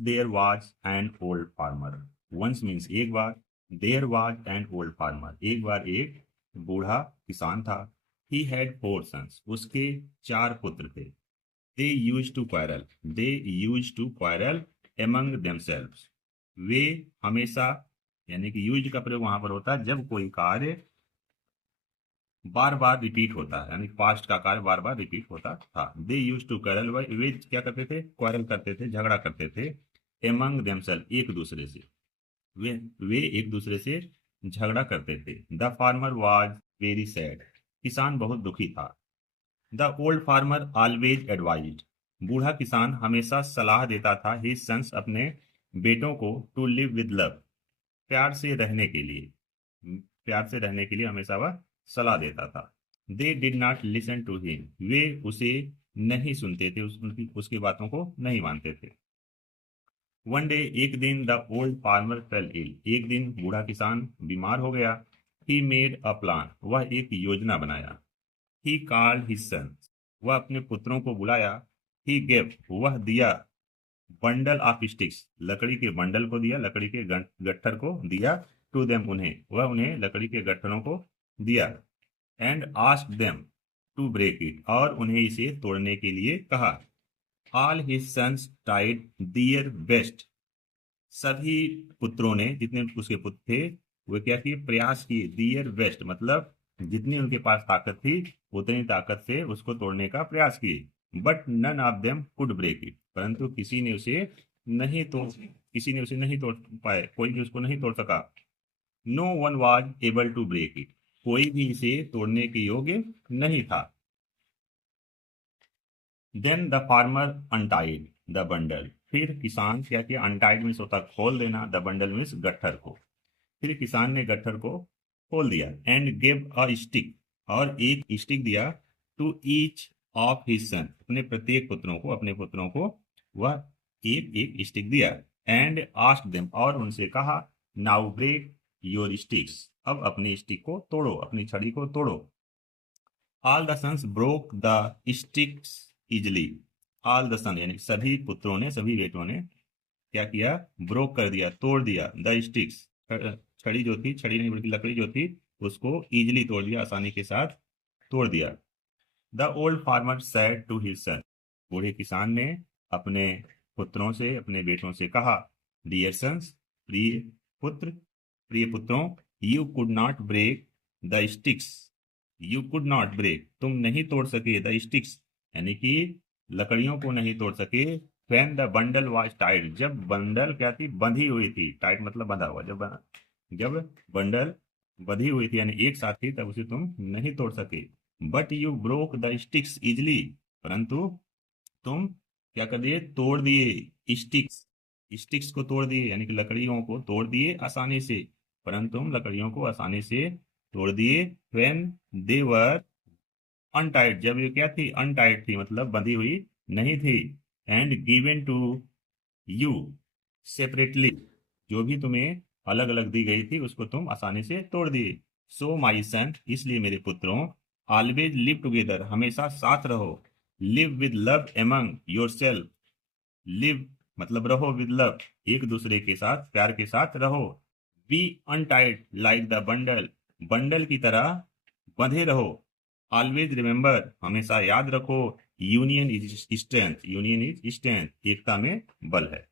There was an old farmer. Once means एक बार, there was an old farmer एक बार एक बूढ़ा किसान था। ही हैड फोर सन्स उसके चार पुत्र थे। They use to quarrel they use to quarrel among themselves. वे हमेशा, यानी कि यूज का प्रयोग वहां पर होता है जब कोई कार्य बार बार रिपीट होता है, यानी पास्ट का कार्य बार बार रिपीट होता था। दे यूज टू करल, वे क्या करते थे, क्वारल करते थे, झगड़ा करते थे। एमंग देमसेल्फ एक दूसरे से, वे वे एक दूसरे से झगड़ा करते थे। The farmer was very sad किसान बहुत दुखी था। The old farmer always advised बूढ़ा किसान हमेशा सलाह देता था हिज सन्स अपने बेटों को टू लिव विद लव प्यार से रहने के लिए, प्यार से रहने के लिए हमेशा वह सलाह देता था। They did not listen to him वे उसे नहीं सुनते थे, उसकी बातों को नहीं मानते थे। वन डे एक दिन the old farmer fell ill एक दिन बूढ़ा किसान बीमार हो गया। ही मेड अ प्लान वह एक योजना बनाया। ही कॉल्ड हिज सन्स वह अपने पुत्रों को बुलाया। ही गेव वह दिया बंडल ऑफ स्टिक्स लकड़ी के बंडल को दिया, लकड़ी के गट्ठर को दिया। टू देम उन्हें वह उन्हें लकड़ी के गट्ठरों को दिया। And asked them to break it और उन्हें इसे तोड़ने के लिए कहा। All his sons tried their best सभी पुत्रों ने, जितने उसके पुत्र थे, वे क्या किए, प्रयास किए। दियर बेस्ट मतलब जितनी उनके पास ताकत थी उतनी ताकत से उसको तोड़ने का प्रयास किए। But none of them could break it परंतु किसी ने उसे नहीं तोड़ पाए, कोई भी उसको नहीं तोड़ सका। No one was able to break it कोई भी इसे तोड़ने के योग्य नहीं था। Then the farmer untied the bundle फिर किसान क्या किया, अनटाइड मीन्स होता खोल देना, द बंडल मीन्स गट्ठर को। फिर किसान ने गट्ठर को खोल दिया। एंड गिव अ स्टिक और एक स्टिक दिया। To each of his son अपने पुत्रों को वह एक एक स्टिक दिया। एंड आस्क्ड देम और उनसे कहा, नाउ ब्रेक योर स्टिक्स अब अपनी स्टिक को तोड़ो, अपनी छड़ी को तोड़ो। All the sons broke the sticks easily all the son यानी सभी पुत्रों ने, सभी बेटों ने क्या किया, ब्रोक कर दिया, तोड़ दिया। द स्टिक्स छड़ी जो थी, छड़ी नहीं बल्कि लकड़ी जो थी, उसको इजली तोड़ दिया, आसानी के साथ तोड़ दिया। The old farmer said to his son बूढ़े किसान ने अपने पुत्रों से, अपने बेटों से कहा, डियर सन्स प्रिय पुत्रों, you could not break the sticks you could not break तुम नहीं तोड़ सके, द स्टिक्स यानी कि लकड़ियों को नहीं तोड़ सके। When the bundle was tied जब बंडल क्या थी, बंधी हुई थी। टाइट मतलब बंधा हुआ, जब बंडल बंधी हुई थी यानी एक साथ थी, तब उसे तुम नहीं तोड़ सके। But you broke the sticks easily परंतु तुम क्या कर दिए, तोड़ दिए स्टिक्स स्टिक्स को तोड़ दिए यानी कि लकड़ियों को तोड़ दिए आसानी से, परंतु तुम लकड़ियों को आसानी से तोड़ दिए। व्हेन दे वर अनटाइड जब ये क्या थी, अनटाइड थी मतलब बंधी हुई नहीं थी। And given to you separately जो भी तुम्हें अलग अलग दी गई थी उसको तुम आसानी से तोड़ दिए। सो माई सन इसलिए मेरे पुत्रों, ऑलवेज लिव टुगेदर हमेशा साथ रहो। Live with love among your self live मतलब रहो विद लव एक दूसरे के साथ प्यार के साथ रहो। Be untied like the bundle bundle की तरह बंधे रहो। ऑलवेज रिमेंबर हमेशा याद रखो, यूनियन इज स्ट्रेंथ एकता में बल है।